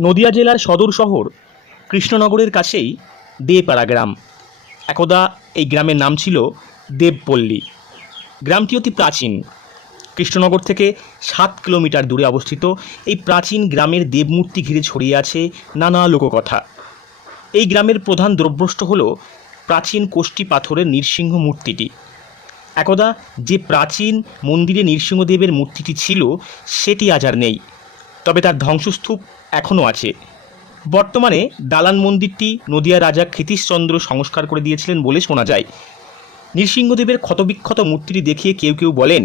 নদিয়া জেলার সদর শহর কৃষ্ণনগরের কাছেই দেপাড়া গ্রাম। একদা এই গ্রামের নাম ছিল দেবপল্লী। গ্রামটি অতি প্রাচীন। কৃষ্ণনগর থেকে সাত কিলোমিটার দূরে অবস্থিত এই প্রাচীন গ্রামের দেবমূর্তি ঘিরে ছড়িয়ে আছে নানা লোককথা। এই গ্রামের প্রধান দ্রব্যষ্ট হল প্রাচীন কোষ্টি পাথরের নৃসিংহ মূর্তিটি। একদা যে প্রাচীন মন্দিরে নৃসিংহদেবের মূর্তিটি ছিল, সেটি আজ আর নেই। তবে তার ধ্বংসস্তূপ এখনও আছে। বর্তমানে দালান মন্দিরটি নদিয়া রাজা ক্ষিতীশচন্দ্র সংস্কার করে দিয়েছিলেন বলে শোনা যায়। নৃসিংহদেবের ক্ষতবিক্ষত মূর্তিটি দেখিয়ে কেউ কেউ বলেন,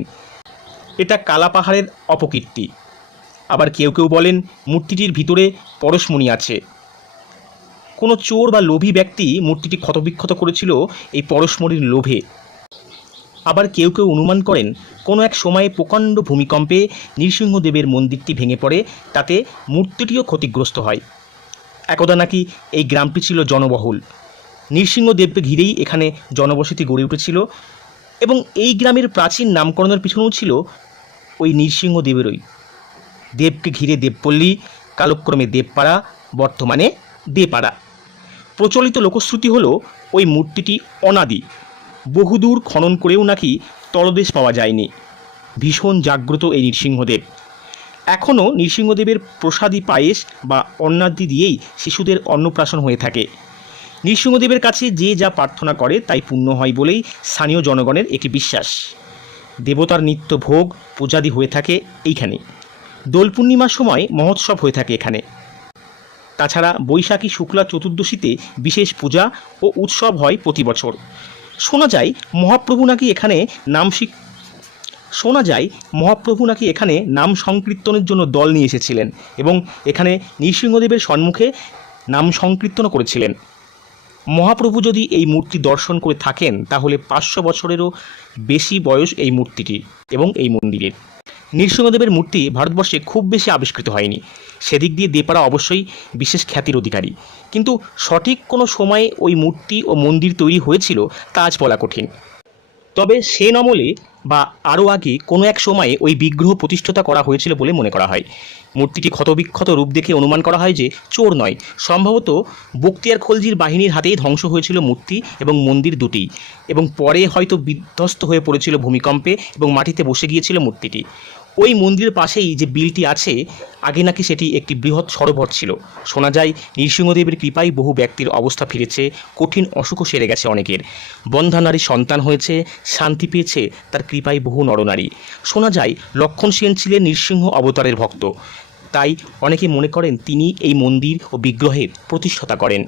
এটা কালা পাহাড়ের অপকীর্তি। আবার কেউ কেউ বলেন, মূর্তিটির ভিতরে পরশমণি আছে। কোনো চোর বা লোভী ব্যক্তি মূর্তিটি ক্ষতবিক্ষত করেছিল এই পরশমণির লোভে। আবার কেউ কেউ অনুমান করেন, কোনো এক সময়ে প্রকাণ্ড ভূমিকম্পে নৃসিংহদেবের মন্দিরটি ভেঙে পড়ে, তাতে মূর্তিটিও ক্ষতিগ্রস্ত হয়। একদা নাকি এই গ্রামটি ছিল জনবহুল। নৃসিংহদেবকে ঘিরেই এখানে জনবসতি গড়ে উঠেছিল এবং এই গ্রামের প্রাচীন নামকরণের পিছনেও ছিল ওই নৃসিংহদেবেরই। দেবকে ঘিরে দেবপল্লী, কালক্রমে দেবপাড়া, বর্তমানে দেপাড়া। প্রচলিত লোকশ্রুতি হলো ওই মূর্তিটি অনাদি। বহুদূর খনন করেও নাকি তলদেশ পাওয়া যায়নি। ভীষণ জাগ্রত এই নৃসিংহদেব। এখনও নৃসিংহদেবের প্রসাদী পায়েস বা অন্নাদি দিয়েই শিশুদের অন্নপ্রাশন হয়ে থাকে। নৃসিংহদেবের কাছে যে যা প্রার্থনা করে তাই পূর্ণ হয় বলেই স্থানীয় জনগণের একটি বিশ্বাস। দেবতার নিত্য ভোগ, পূজাদি হয়ে থাকে এইখানে। দোল পূর্ণিমার সময় মহোৎসব হয়ে থাকে এখানে। তাছাড়া বৈশাখী শুক্লা চতুর্দশীতে বিশেষ পূজা ও উৎসব হয় প্রতি বছর। শোনা যায়, মহাপ্রভু নাকি এখানে নাম শিখ শোনা যায়, মহাপ্রভু নাকি এখানে নাম সংকীর্তনের জন্য দল নিয়ে এসেছিলেন এবং এখানে নৃসিংহদেবের সম্মুখে নাম সংকীর্তনও করেছিলেন। মহাপ্রভু যদি এই মূর্তি দর্শন করে থাকেন, তাহলে পাঁচশো বছরেরও বেশি বয়স এই মূর্তিটি এবং এই মন্দিরের। নৃসিংহদেবের মূর্তি ভারতবর্ষে খুব বেশি আবিষ্কৃত হয়নি। সেদিক দিয়ে দেপাড়া অবশ্যই বিশেষ খ্যাতির অধিকারী। কিন্তু সঠিক কোনো সময়ে ওই মূর্তি ও মন্দির তৈরি হয়েছিল তা আজ বলা কঠিন। তবে সেন আমলে বা আরও আগে কোনো এক সময়ে ওই বিগ্রহ প্রতিষ্ঠাতা করা হয়েছিল বলে মনে করা হয়। মূর্তিটি ক্ষতবিক্ষত রূপ দেখে অনুমান করা হয় যে চোর নয়। সম্ভবত বক্তিয়ার খলজির বাহিনীর হাতেই ধ্বংস হয়েছিল মূর্তি এবং মন্দির দুটি এবং পরে হয়তো বিধ্বস্ত হয়ে পড়েছিল ভূমিকম্পে এবং মাটিতে বসে গিয়েছিল মূর্তিটি। ওই মন্দিরের পাশেই যে বিলটি আছে, আগে নাকি সেটি একটি বৃহৎ সরোবর ছিল। শোনা যায়, নৃসিংহদেবের কৃপায় বহু ব্যক্তির অবস্থা ফিরেছে, কঠিন অসুখও সেরে গেছে অনেকের। বন্ধা নারী সন্তান হয়েছে, শান্তি পেয়েছে, তার কৃপায় বহু নরনারী। শোনা যায়, লক্ষণ সেন ছিলেন নৃসিংহ অবতারের ভক্ত। তাই অনেকে মনে করেন, তিনি এই মন্দির ও বিগ্রহের প্রতিষ্ঠাতা করেন।